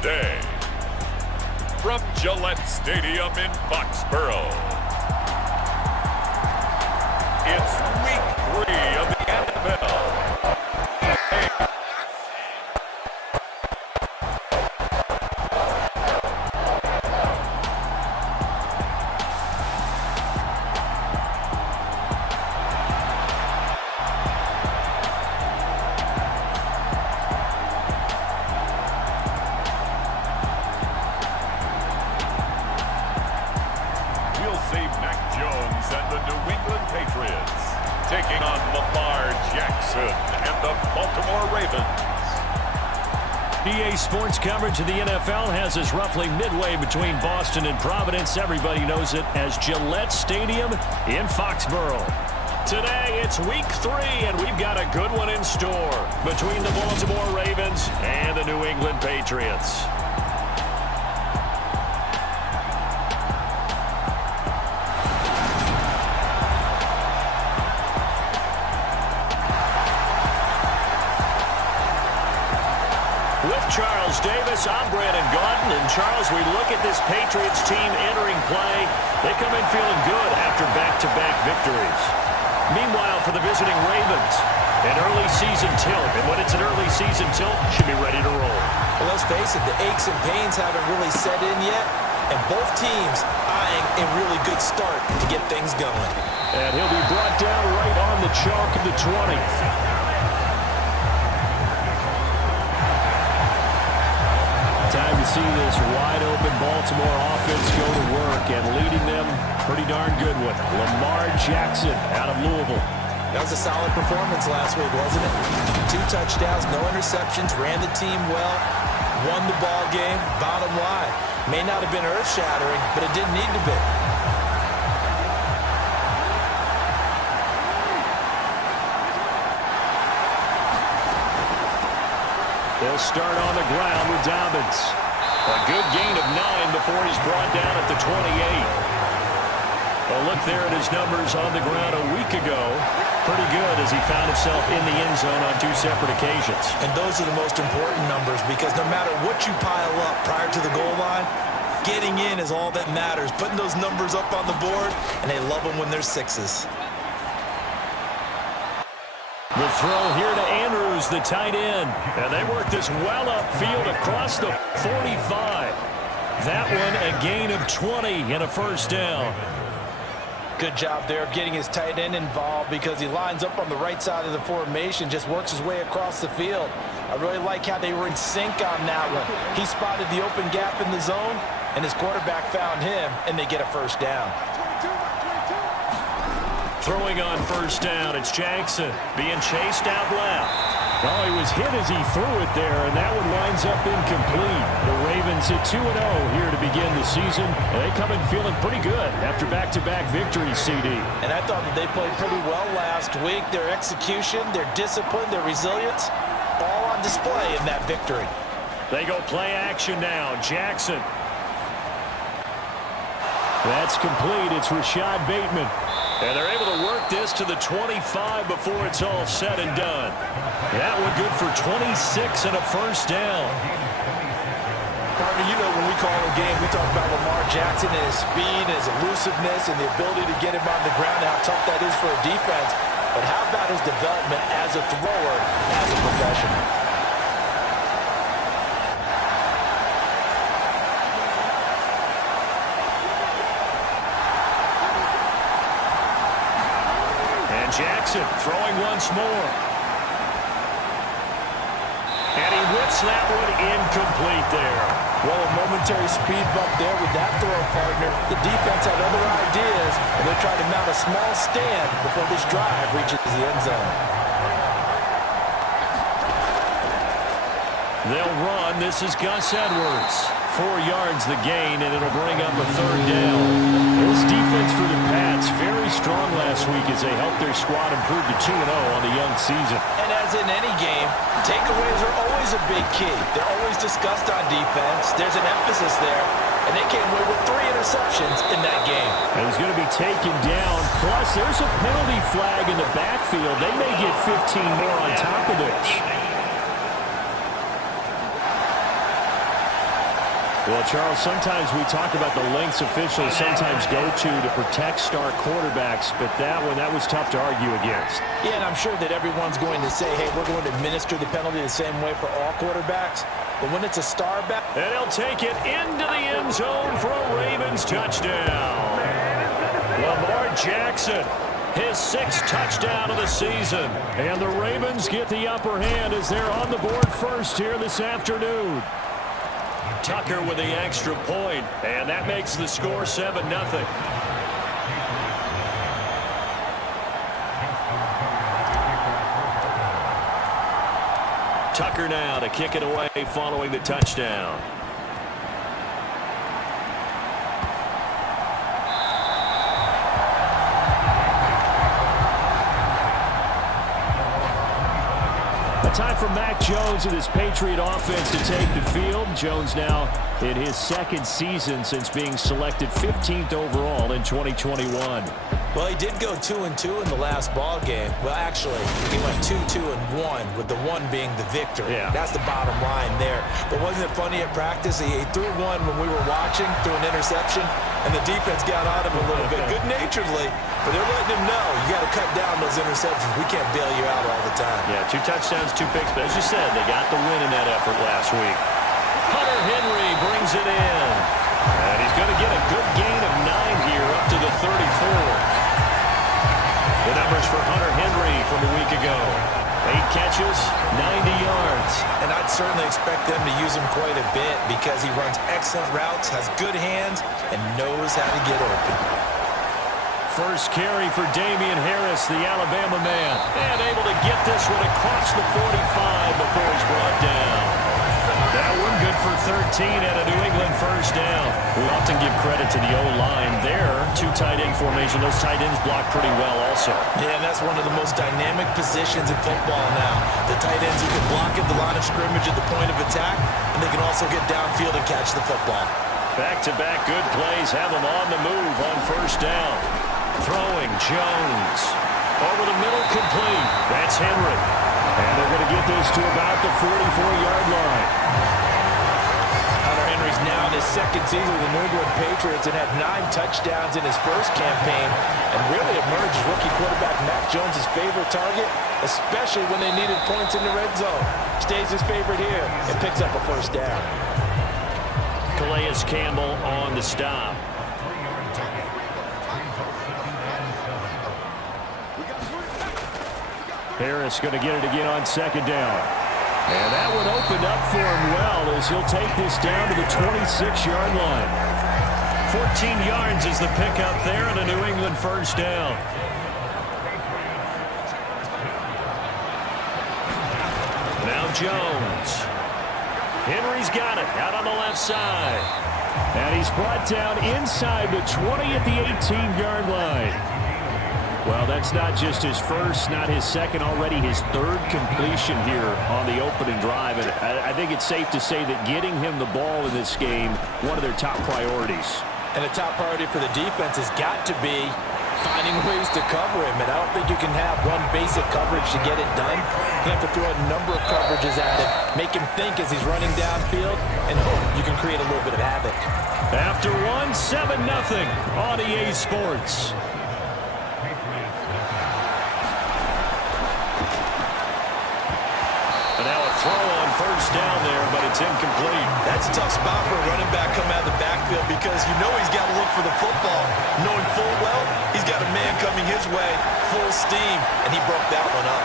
today. From Gillette Stadium in Foxborough, it's Week 3 of the NFL. And the New England Patriots taking on Lamar Jackson and the Baltimore Ravens. PA Sports coverage of the NFL has us roughly midway between Boston and Providence. Everybody knows it as Gillette Stadium in Foxborough. Today it's Week 3 and we've got a good one in store between the Baltimore Ravens and the New England Patriots. Charles Davis, I'm Brandon Gaudin, and Charles, we look at this Patriots team entering play. They come in feeling good after back-to-back victories. Meanwhile, for the visiting Ravens, an early season tilt, and when it's an early season tilt, should be ready to roll. Well, let's face it, the aches and pains haven't really set in yet, and both teams eyeing a really good start to get things going. And he'll be brought down right on the chalk of the 20. Time to see this wide-open Baltimore offense go to work, and leading them pretty darn good with Lamar Jackson out of Louisville. That was a solid performance last week, wasn't it? 2 touchdowns, no interceptions, ran the team well, won the ball game. Bottom line, may not have been earth-shattering, but it didn't need to be. They'll start on the ground with Dobbins. A good gain of 9 before he's brought down at the 28. A look there at his numbers on the ground a week ago. Pretty good as he found himself in the end zone on 2 separate occasions. And those are the most important numbers because no matter what you pile up prior to the goal line, getting in is all that matters. Putting those numbers up on the board, and they love them when they're 6s. The throw here to Andrews, the tight end. And they work this well upfield across the 45. That one a gain of 20 and a first down. Good job there of getting his tight end involved because he lines up on the right side of the formation, just works his way across the field. I really like how they were in sync on that one. He spotted the open gap in the zone, and his quarterback found him, and they get a first down. Throwing on first down, it's Jackson being chased out left. Oh, he was hit as he threw it there, and that one winds up incomplete. The Ravens at 2-0 here to begin the season, and they come in feeling pretty good after back-to-back victories, CD. And I thought that they played pretty well last week. Their execution, their discipline, their resilience, all on display in that victory. They go play action now. Jackson. That's complete. It's Rashad Bateman. And they're able to work this to the 25 before it's all said and done. That one good for 26 and a first down. Partner, you know when we call a game, we talk about Lamar Jackson and his speed and his elusiveness and the ability to get him on the ground and how tough that is for a defense. But how about his development as a thrower, as a professional? Jackson throwing once more. And he whips that one incomplete there. Well, a momentary speed bump there with that throw, partner. The defense had other ideas, and they're trying to mount a small stand before this drive reaches the end zone. They'll run. This is Gus Edwards. 4 yards the gain, and it'll bring up a third down. This defense for the Pats, very strong last week as they helped their squad improve to 2-0 on the young season. And as in any game, takeaways are always a big key. They're always discussed on defense. There's an emphasis there, and they came away with 3 interceptions in that game. It was going to be taken down. Plus, there's a penalty flag in the backfield. They may get 15 more on top of this. Well, Charles, sometimes we talk about the lengths officials sometimes go to protect star quarterbacks, but that was tough to argue against. Yeah, and I'm sure that everyone's going to say, hey, we're going to administer the penalty the same way for all quarterbacks. But when it's a star back... And he'll take it into the end zone for a Ravens touchdown. Lamar Jackson, his 6th touchdown of the season. And the Ravens get the upper hand as they're on the board first here this afternoon. Tucker with the extra point, and that makes the score 7-0. Tucker now to kick it away following the touchdown. Time for Mac Jones and his Patriot offense to take the field. Jones now in his 2nd season since being selected 15th overall in 2021. Well, he did go 2-2 in the last ball game. Well, actually, he went 2-2-1, with the 1 being the victory. Yeah. That's the bottom line there. But wasn't it funny at practice? He threw one when we were watching, threw an interception, and the defense got on him a little bit, good-naturedly. But they're letting him know, you got to cut down those interceptions. We can't bail you out all the time. Yeah, 2 touchdowns, 2 picks. But as you said, they got the win in that effort last week. Hunter Henry brings it in. And he's going to get a good gain of 9 here up to the 34. The numbers for Hunter Henry from a week ago. 8 catches, 90 yards. And I'd certainly expect them to use him quite a bit because he runs excellent routes, has good hands, and knows how to get open. First carry for Damian Harris, the Alabama man. And able to get this one across the 45 before he's brought down. That one good for 13 at a New England first down. We often give credit to the O-line there. 2 tight end formation. Those tight ends block pretty well also. Yeah, and that's one of the most dynamic positions in football now. The tight ends who can block at the line of scrimmage at the point of attack, and they can also get downfield and catch the football. Back-to-back good plays have them on the move on first down. Throwing Jones. Over the middle, complete. That's Henry. And they're going to get this to about the 44-yard line. Hunter Henry's now in his 2nd season with the New England Patriots and had 9 touchdowns in his first campaign and really emerged as rookie quarterback Mac Jones' favorite target, especially when they needed points in the red zone. Stays his favorite here and picks up a first down. Calais Campbell on the stop. Harris going to get it again on 2nd down. And that one opened up for him well as he'll take this down to the 26-yard line. 14 yards is the pickup there and a New England first down. Now Jones. Henry's got it out on the left side. And he's brought down inside the 20 at the 18-yard line. Well, that's not just his first, not his second, already his 3rd completion here on the opening drive. And I think it's safe to say that getting him the ball in this game, one of their top priorities. And the top priority for the defense has got to be finding ways to cover him. And I don't think you can have one basic coverage to get it done. You have to throw a number of coverages at him, make him think as he's running downfield, and hope you can create a little bit of havoc. After 7-0 on EA Sports. Throw on first down there, but it's incomplete. That's a tough spot for a running back coming out of the backfield because you know he's got to look for the football, knowing full well he's got a man coming his way, full steam, and he broke that one up.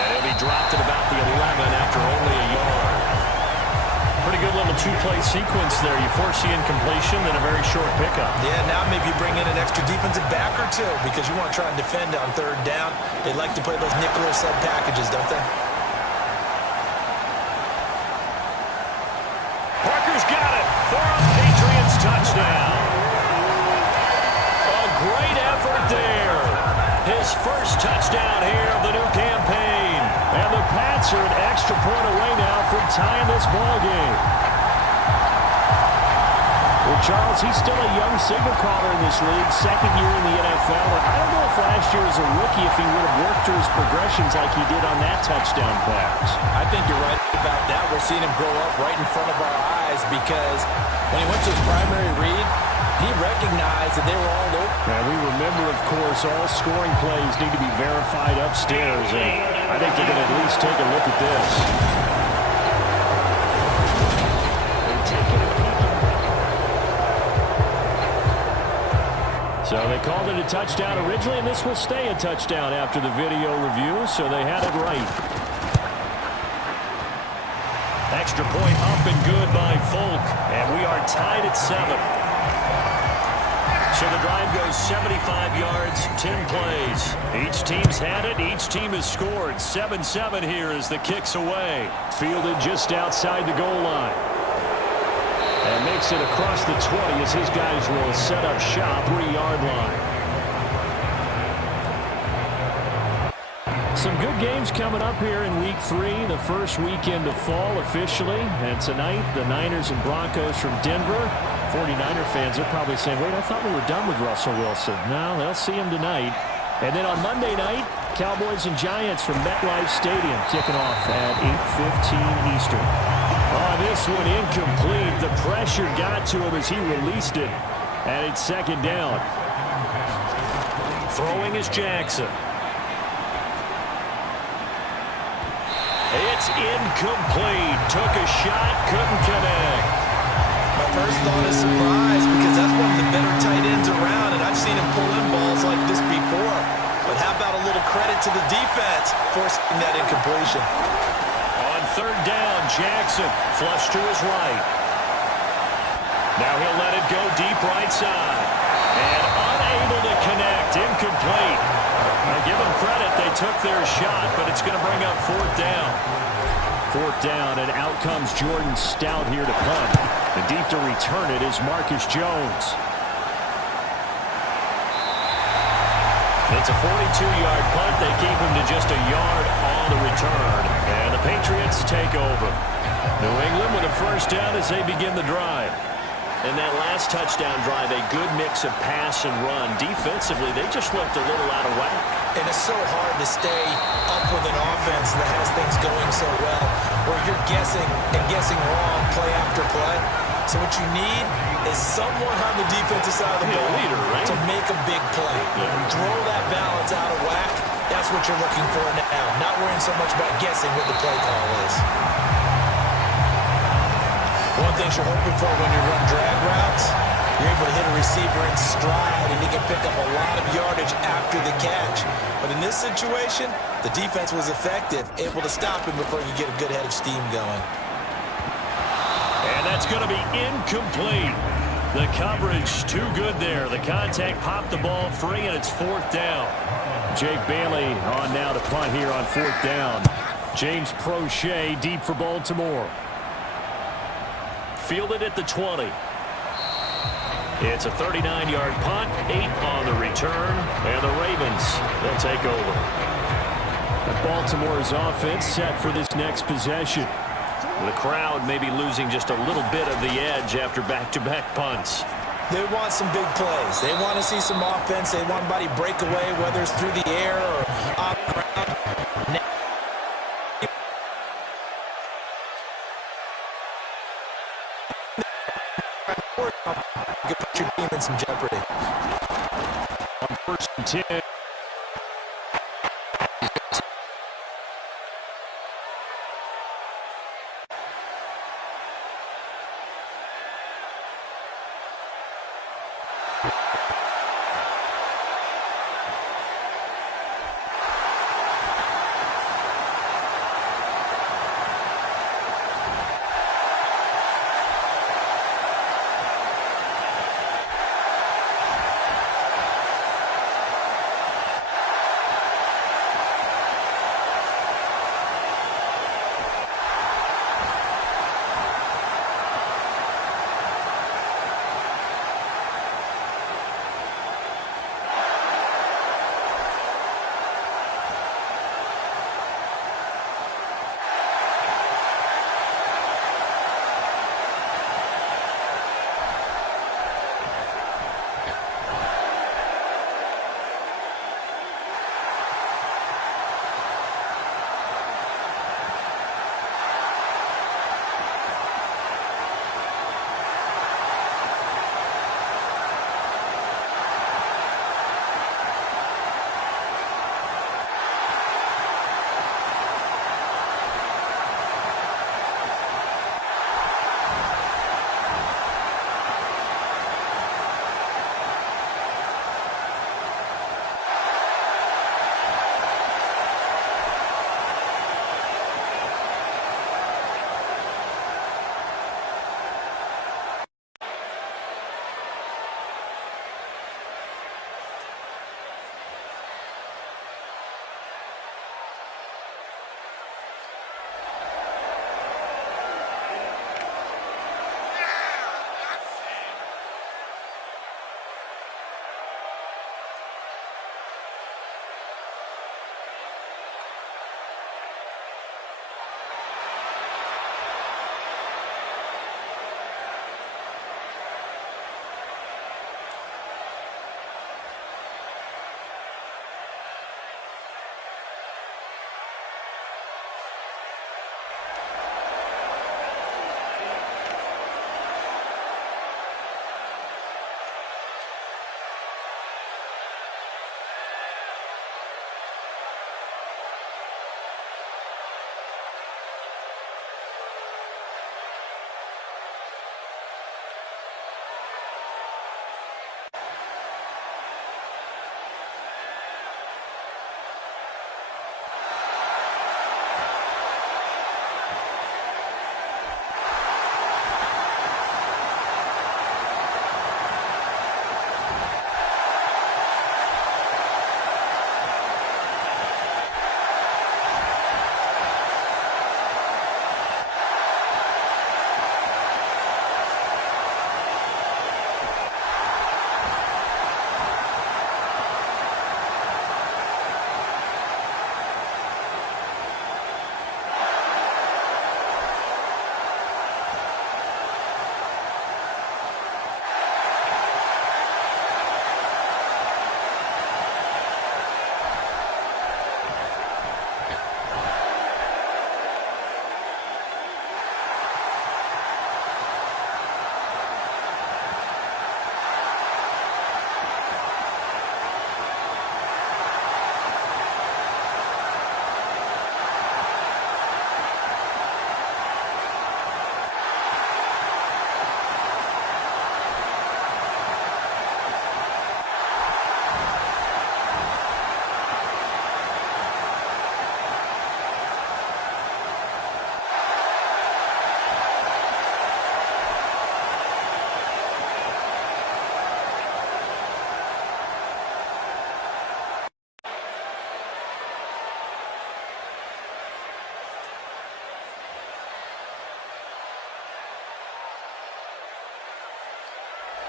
And he'll be dropped at about the 11 after only a yard. Pretty good little 2-play sequence there. You force the incompletion, then a very short pickup. Yeah, now maybe you bring in an extra defensive back or 2 because you want to try and defend on 3rd down. They like to play those nickel or sub packages, don't they? Got it for a Patriots touchdown. A great effort there. His first touchdown here of the new campaign. And the Pats are an extra point away now from tying this ball game. Well, Charles, he's still a young signal caller in this league, 2nd year in the NFL. I don't know if last year as a rookie if he would have worked through his progressions like he did on that touchdown pass. I think you're right about that. We're seeing him grow up right in front of our eyes, because when he went to his primary read, he recognized that they were all open. And we remember, of course, all scoring plays need to be verified upstairs, and I think they're going to at least take a look at this. So they called it a touchdown originally, and this will stay a touchdown after the video review, so they had it right. Extra point up and good by Folk, and we are tied at 7. So the drive goes 75 yards, 10 plays. Each team's had it. Each team has scored. 7-7 here as the kick's away. Fielded just outside the goal line. And makes it across the 20 as his guys will set up shop, 3-yard line. Some good games coming up here in Week 3, the first weekend of fall officially. And tonight, the Niners and Broncos from Denver. 49er fans are probably saying, wait, I thought we were done with Russell Wilson. No, they'll see him tonight. And then on Monday night, Cowboys and Giants from MetLife Stadium kicking off at 8:15 Eastern. Oh, this one incomplete. The pressure got to him as he released it. And it's second down. Throwing is Jackson. It's incomplete. Took a shot, couldn't connect. My first thought is surprise, because that's one of the better tight ends around, and I've seen him pull in balls like this before. But how about a little credit to the defense forcing that incompletion? On third down, Jackson flush to his right. Now he'll let it go deep right side. And unable to connect, incomplete. I give them credit, they took their shot, but it's going to bring up fourth down. Fourth down, and out comes Jordan Stout here to punt. And deep to return it is Marcus Jones. It's a 42-yard punt. They keep him to just a yard on the return. And the Patriots take over. New England with a first down as they begin the drive. And that last touchdown drive, a good mix of pass and run. Defensively, they just looked a little out of whack. And it's so hard to stay up with an offense that has things going so well, where you're guessing and guessing wrong play after play. So what you need is someone on the defensive side of the ball leader, right? to make a big play. Throw that balance out of whack. That's what you're looking for now. Not worrying so much about guessing what the play call is. One thing you're hoping for when you run drag routes, you're able to hit a receiver in stride, and he can pick up a lot of yardage after the catch. But in this situation, the defense was effective, able to stop him before you get a good head of steam going. And that's going to be incomplete. The coverage too good there. The contact popped the ball free, and it's fourth down. Jake Bailey on now to punt here on fourth down. James Prochet deep for Baltimore. Fielded at the 20. It's a 39-yard punt, 8 on the return, and the Ravens, they'll take over. Baltimore's offense set for this next possession. The crowd may be losing just a little bit of the edge after back-to-back punts. They want some big plays. They want to see some offense. They want somebody break away, whether it's through the air or on the ground. You can put your team in some jeopardy. On first and 10.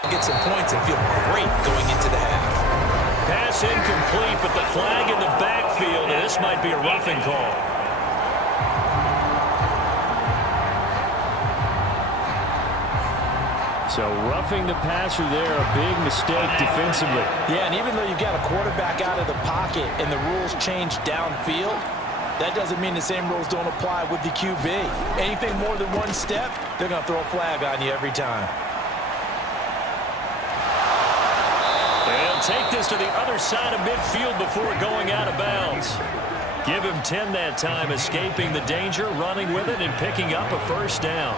get some points and feel great going into the half. Pass incomplete, but the flag in the backfield, and this might be a roughing call. So roughing the passer there, a big mistake defensively. Yeah, and even though you've got a quarterback out of the pocket and the rules change downfield, that doesn't mean the same rules don't apply with the QB. Anything more than one step, they're going to throw a flag on you every time. They'll take this to the other side of midfield before going out of bounds. Give him 10 that time, escaping the danger, running with it, and picking up a first down.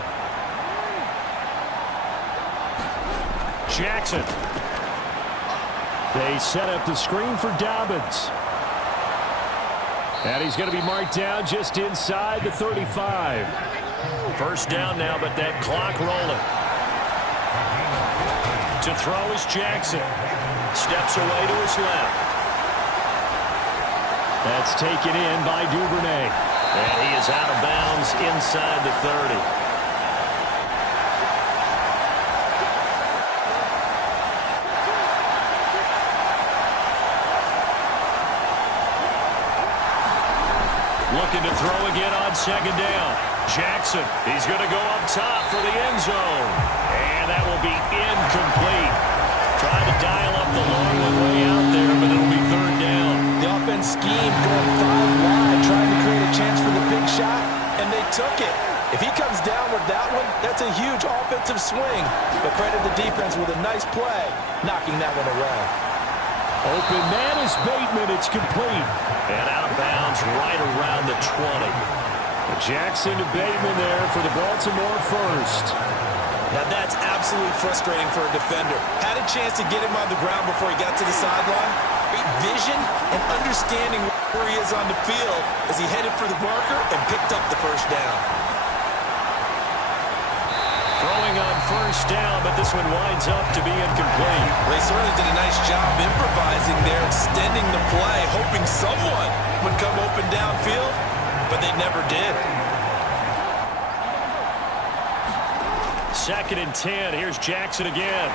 Jackson. They set up the screen for Dobbins. And he's going to be marked down just inside the 35. First down now, but that clock rolling. To throw is Jackson. Steps away to his left. That's taken in by Duvernay. And he is out of bounds inside the 30. Looking to throw again on second down. Jackson, he's going to go up top for the end zone. And that will be incomplete. Trying to dial up the long way out there, but it'll be third down. The offense schemed going 5 wide, trying to create a chance for the big shot, and they took it. If he comes down with that one, that's a huge offensive swing. But credit the defense with a nice play, knocking that one away. Open man is Bateman. It's complete. And out of bounds right around the 20. Jackson to Bateman there for the Baltimore first. Now that's absolutely frustrating for a defender. Had a chance to get him on the ground before he got to the sideline. Great vision and understanding where he is on the field as he headed for the marker and picked up the first down. Throwing on first down, but this one winds up to be incomplete. They certainly did a nice job improvising there, extending the play, hoping someone would come open downfield, but they never did. 2nd and 10. Here's Jackson again.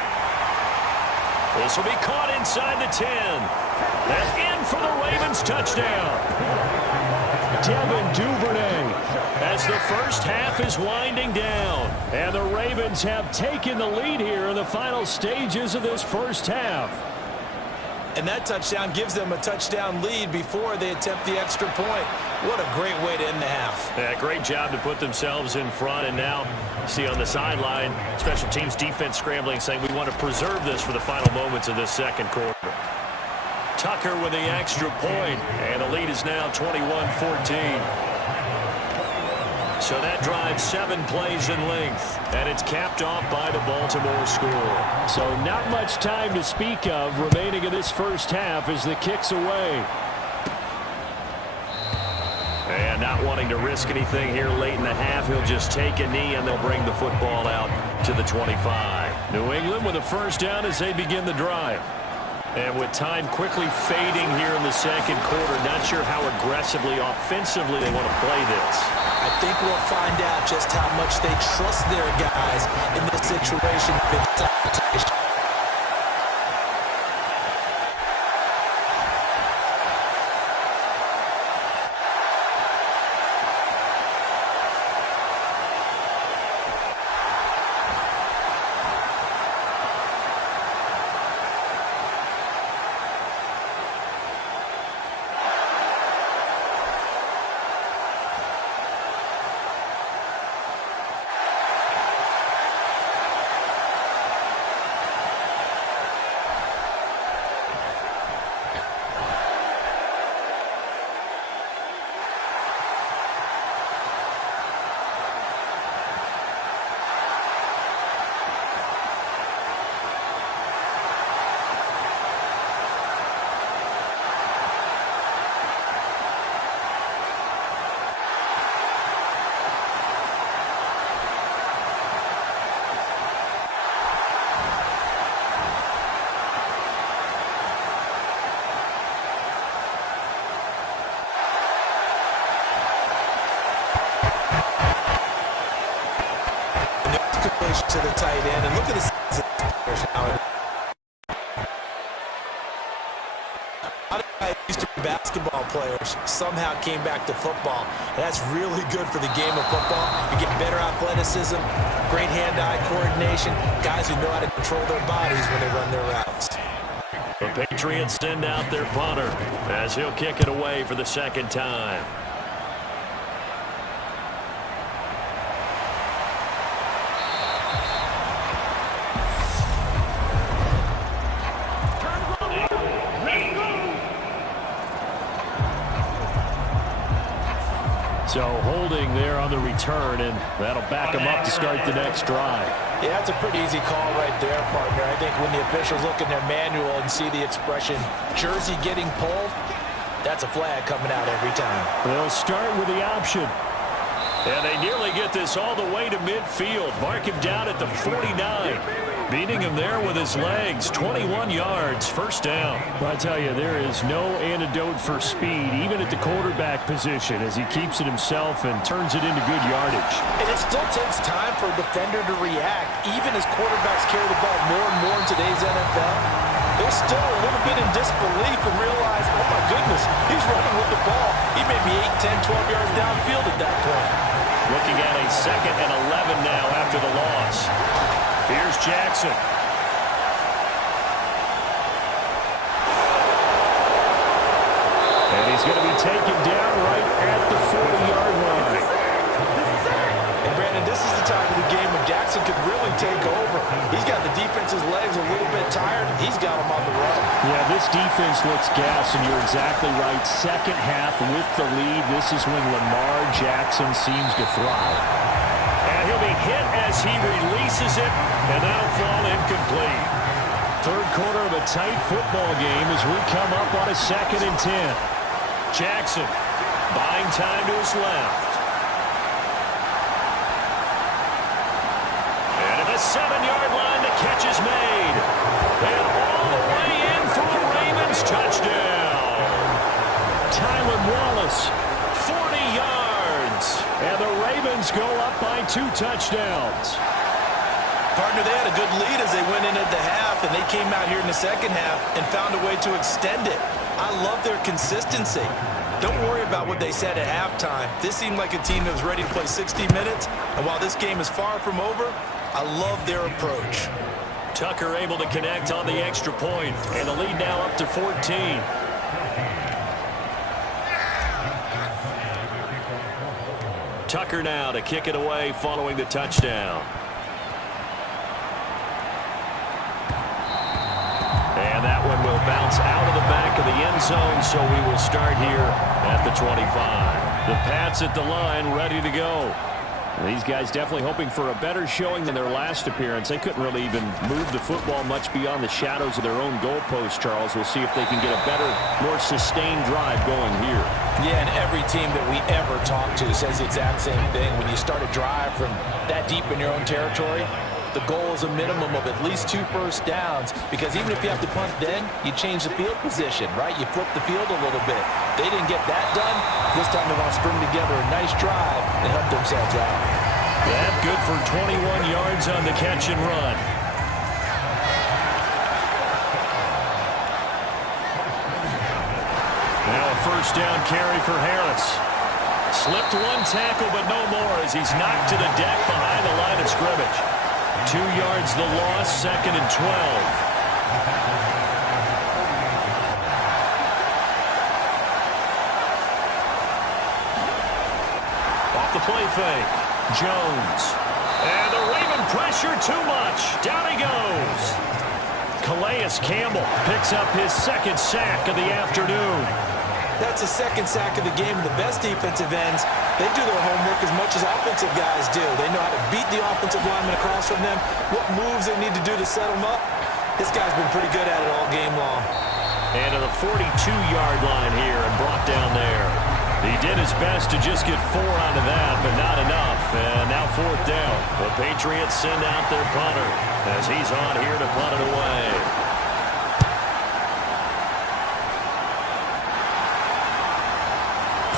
This will be caught inside the 10. And in for the Ravens touchdown. Devin Duvernay as the first half is winding down. And the Ravens have taken the lead here in the final stages of this first half. And that touchdown gives them a touchdown lead before they attempt the extra point. What a great way to end the half. Yeah, great job to put themselves in front. And now, see on the sideline, special teams defense scrambling, saying we want to preserve this for the final moments of this second quarter. Tucker with the extra point, and the lead is now 21-14. So that drives 7 plays in length, and it's capped off by the Baltimore score. So not much time to speak of remaining in this first half as the kick's away. And not wanting to risk anything here late in the half, he'll just take a knee, and they'll bring the football out to the 25. New England with a first down as they begin the drive. And with time quickly fading here in the second quarter, not sure how aggressively, offensively they want to play this. I think we'll find out just how much they trust their guys in this situation. To the tight end, and look at this players nowadays. A lot of guys used to be basketball players somehow came back to football. And that's really good for the game of football. You get better athleticism, great hand-eye coordination, guys who know how to control their bodies when they run their routes. The Patriots send out their punter as he'll kick it away for the second time. So holding there on the return, and that'll back them up to start the next drive. Yeah, that's a pretty easy call right there, partner. I think when the officials look in their manual and see the expression, jersey getting pulled, that's a flag coming out every time. They'll start with the option. And they nearly get this all the way to midfield. Mark him down at the 49. Beating him there with his legs. 21 yards, first down. Well, I tell you, there is no antidote for speed, even at the quarterback position, as he keeps it himself and turns it into good yardage. And it still takes time for a defender to react, even as quarterbacks carry the ball more and more in today's NFL. They're still a little bit in disbelief and realize, oh my goodness, he's running with the ball. He may be 8, 10, 12 yards downfield at that point. Looking at a 2nd and 11 now after the loss. Here's Jackson. And he's going to be taken down right at the 40-yard line. And Brandon, this is the time of the game when Jackson could really take over. He's got the defense's legs a little bit tired. He's got them on the run. Yeah, this defense looks gassed, and you're exactly right. Second half with the lead. This is when Lamar Jackson seems to thrive. And he'll be hit as he releases it, and that'll fall incomplete. Third quarter of a tight football game as we come up on a 2nd and 10. Jackson buying time to his left. And at the 7-yard line, the catch is made. And all the way in for a Ravens touchdown. Tylan Wallace, 40 yards. And the Ravens go up by 2 touchdowns. Partner, they had a good lead as they went in at the half, and they came out here in the second half and found a way to extend it. I love their consistency. Don't worry about what they said at halftime. This seemed like a team that was ready to play 60 minutes, and while this game is far from over, I love their approach. Tucker able to connect on the extra point, and the lead now up to 14. Tucker now to kick it away following the touchdown. And that one will bounce out of the back of the end zone, so we will start here at the 25. The Pats at the line, ready to go. These guys definitely hoping for a better showing than their last appearance. They couldn't really even move the football much beyond the shadows of their own goalpost, Charles. We'll see if they can get a better, more sustained drive going here. Yeah, and every team that we ever talk to says the exact same thing. When you start a drive from that deep in your own territory, the goal is a minimum of at least 2 first downs, because even if you have to punt then, you change the field position, right? You flip the field a little bit. They didn't get that done. This time they want to string together a nice drive and help themselves out. That good for 21 yards on the catch and run. Now a first down carry for Harris. Slipped one tackle, but no more as he's knocked to the deck behind the line of scrimmage. 2 yards the loss, 2nd and 12. Off the play fake. Jones. And the Raven pressure too much. Down he goes. Calais Campbell picks up his 2nd sack of the afternoon. That's a 2nd sack of the game. The best defensive ends, they do their homework as much as offensive guys do. They know how to beat the offensive lineman across from them, what moves they need to do to set them up. This guy's been pretty good at it all game long. And to the 42-yard line here and brought down there. He did his best to just get 4 out of that, but not enough. And now 4th down. The Patriots send out their punter as he's on here to punt it away.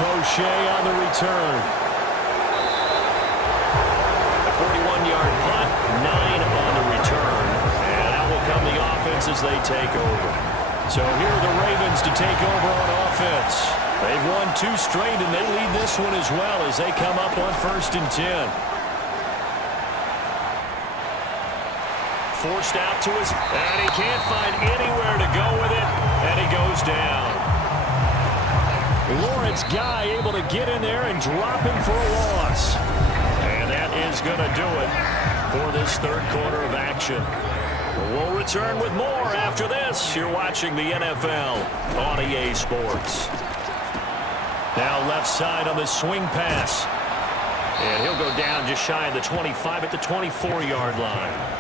Crochet on the return. A 41-yard punt, 9 on the return. And out as they take over. So here are the Ravens to take over on offense. They've won 2 straight, and they lead this one as well as they come up on 1st and 10. Forced out to his, and he can't find anywhere to go with it, and he goes down. Lawrence Guy able to get in there and drop him for a loss. And that is going to do it for this 3rd quarter of action. We'll return with more after this. You're watching the NFL on EA Sports. Now left side on the swing pass. And he'll go down just shy of the 25 at the 24-yard line.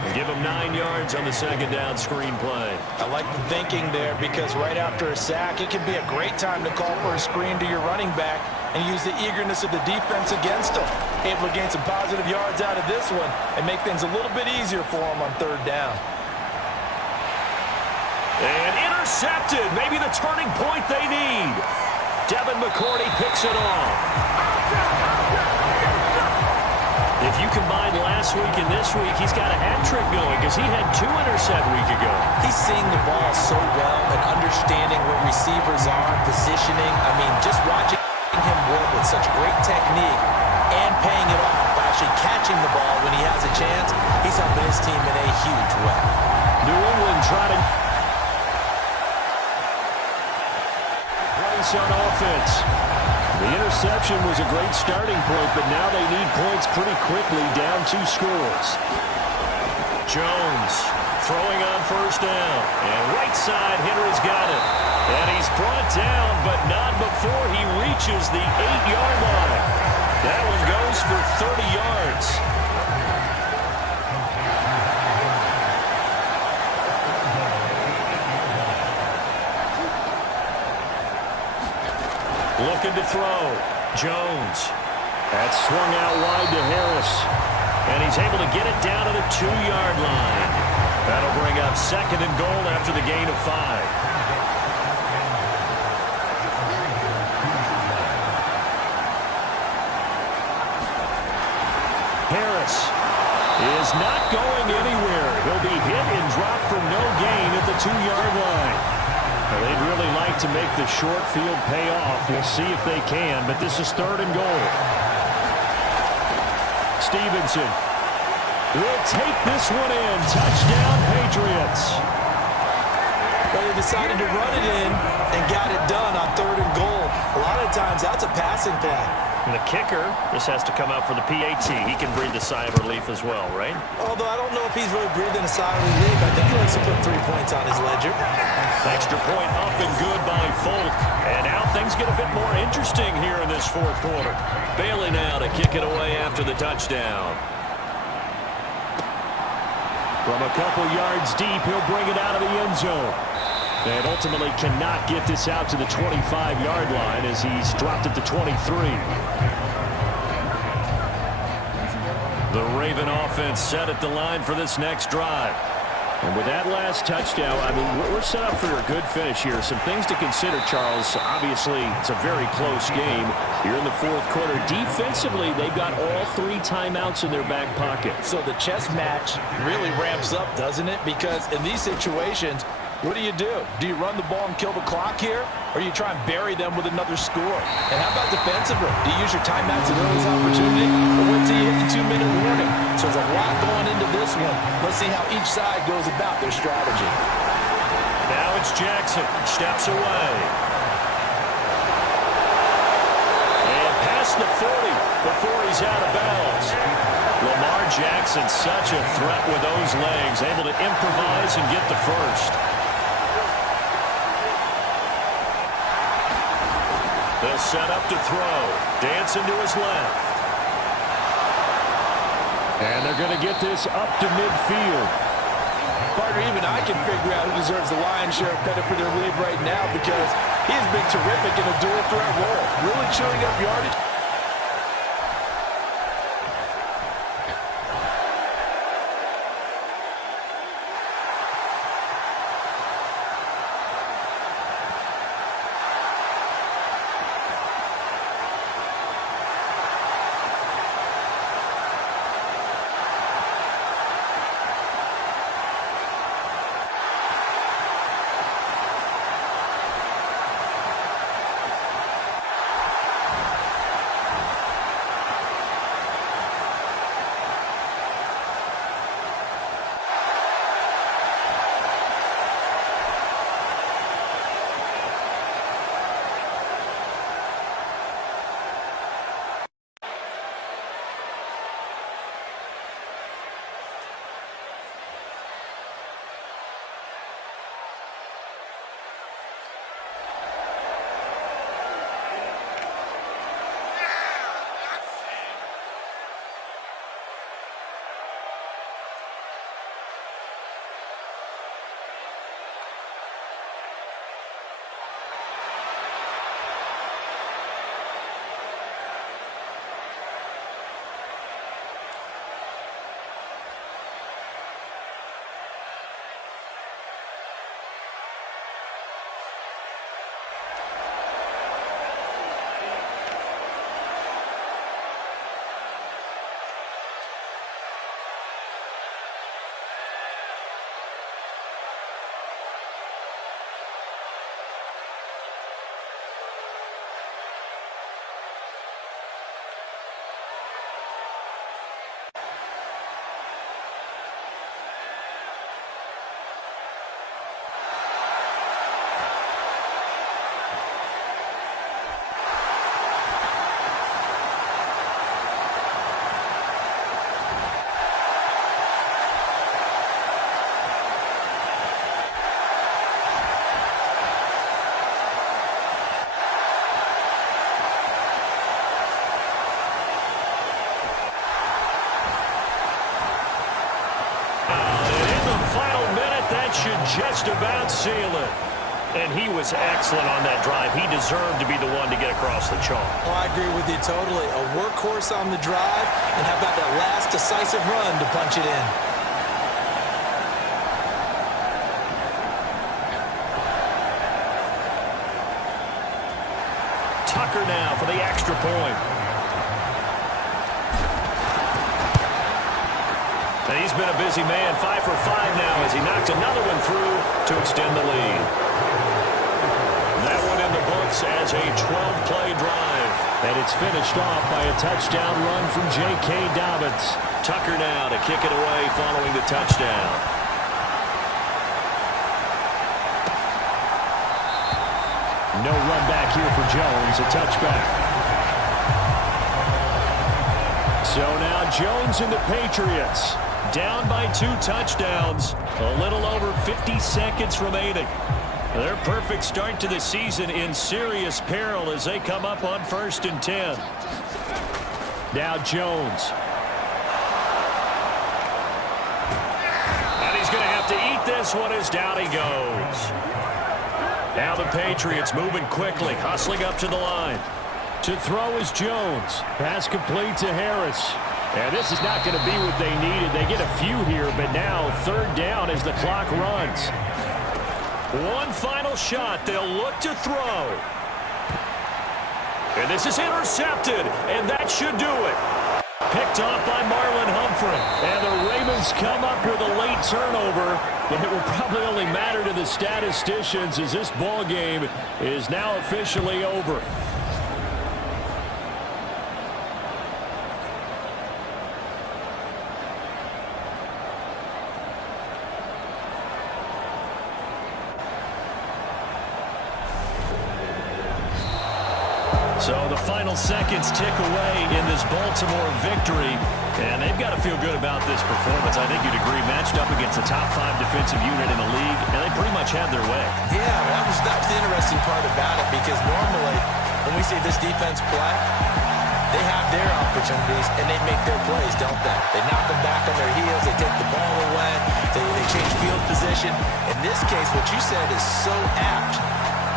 And give him 9 yards on the 2nd down screen play. I like the thinking there because right after a sack, it can be a great time to call for a screen to your running back and use the eagerness of the defense against him. Able to gain some positive yards out of this one and make things a little bit easier for him on 3rd down. And intercepted. Maybe the turning point they need. Devin McCourty picks it off. If you combine last week and this week, he's got a hat trick going because he had 2 intercept week ago. He's seeing the ball so well and understanding where receivers are, positioning. I mean, just watching him work with such great technique and paying it off by actually catching the ball when he has a chance, he's helping his team in a huge way. New England trying to place on offense. The interception was a great starting point, but now they need points pretty quickly, down 2 scores. Jones throwing on 1st down. And right side, Henry's got it. And he's brought down, but not before he reaches the 8-yard line. That one goes for 30 yards. Looking to throw. Jones. That's swung out wide to Harris. And he's able to get it down to the 2-yard line. That'll bring up 2nd and goal after the gain of 5. Harris is not going anywhere. He'll be hit and dropped for no gain at the 2-yard line. Well, they'd really like to make the short field pay off. We'll see if they can, but this is 3rd and goal. Stevenson will take this one in. Touchdown, Patriots. But they decided to run it in and got it done on 3rd and goal. A lot of times, that's a passing play. And the kicker, this has to come out for the PAT. He can breathe a sigh of relief as well, right? Although I don't know if he's really breathing a sigh of relief. I think he likes to put 3 points on his ledger. Extra point up and good by Folk. And now things get a bit more interesting here in this 4th quarter. Bailey now to kick it away after the touchdown. From a couple yards deep, he'll bring it out of the end zone. And ultimately cannot get this out to the 25-yard line as he's dropped at the 23. The Raven offense set at the line for this next drive. And with that last touchdown, I mean, we're set up for a good finish here. Some things to consider, Charles. Obviously, it's a very close game here in the 4th quarter. Defensively, they've got all 3 timeouts in their back pocket. So the chess match really ramps up, doesn't it? Because in these situations, what do? Do you run the ball and kill the clock here? Or do you try and bury them with another score? And how about defensively? Do you use your timeouts at early opportunity? Or wait till you hit the 2-minute warning? So there's a lot going into this one. Let's see how each side goes about their strategy. Now it's Jackson. Steps away. And past the 40 before he's out of bounds. Lamar Jackson, such a threat with those legs. Able to improvise and get the first. They'll set up to throw. Dancing to his left. And they're going to get this up to midfield. Partner, even I can figure out who deserves the lion's share of credit for their lead right now because he's been terrific in a dual threat role. Really chewing up yardage. just about seal it. And he was excellent on that drive. He deserved to be the one to get across the chalk. Oh, I agree with you totally. A workhorse on the drive, and how about that last decisive run to punch it in? Tucker now for the extra point. And he's been a busy man, 5 for 5 now as he knocked another one through to extend the lead. That one in the books as a 12-play drive. And it's finished off by a touchdown run from J.K. Dobbins. Tucker now to kick it away following the touchdown. No run back here for Jones, a touchback. So now Jones and the Patriots down by 2 touchdowns. A little over 50 seconds remaining. Their perfect start to the season in serious peril as they come up on 1st and 10. Now Jones. And he's going to have to eat this one as down he goes. Now the Patriots moving quickly, hustling up to the line. To throw is Jones. Pass complete to Harris. And this is not going to be what they needed. They get a few here, but now 3rd down as the clock runs. One final shot. They'll look to throw. And this is intercepted, and that should do it. Picked off by Marlon Humphrey. And the Ravens come up with a late turnover, but it will probably only matter to the statisticians as this ball game is now officially over. So the final seconds tick away in this Baltimore victory, and they've got to feel good about this performance. I think you'd agree, matched up against a top 5 defensive unit in the league, and they pretty much had their way. Yeah, that was the interesting part about it, because normally when we see this defense play, they have their opportunities and they make their plays, don't they? They knock them back on their heels, they take the ball away, they change field position. In this case, what you said is so apt.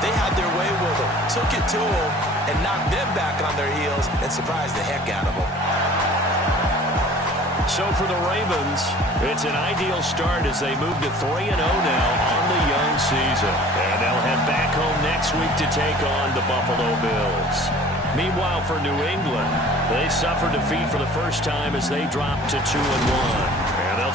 They had their way with them, took it to them, and knocked them back on their heels and surprised the heck out of them. So for the Ravens, it's an ideal start as they move to 3-0 now on the young season. And they'll head back home next week to take on the Buffalo Bills. Meanwhile, for New England, they suffered defeat for the first time as they dropped to 2-1. And they'll